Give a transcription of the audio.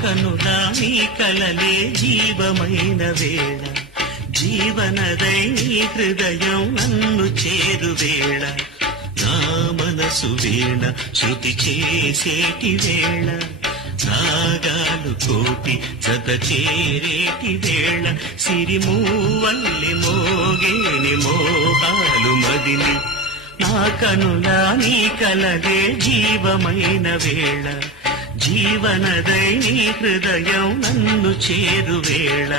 కనులా నీ కలలే జీవమైన వేళ జీవనదై నీ హృదయం నన్ను చేరువేళ నా మనసు వీణ శృతి చేసేటి వేళ నాగాలు కోటి జత చేరేటి వేళ సిరిమూవల్లి మోగేని మోహాలు మదిని నా కనులా నీ కలలే జీవమైన వేళ జీవనదై నీ హృదయం నన్ను చేరువేళ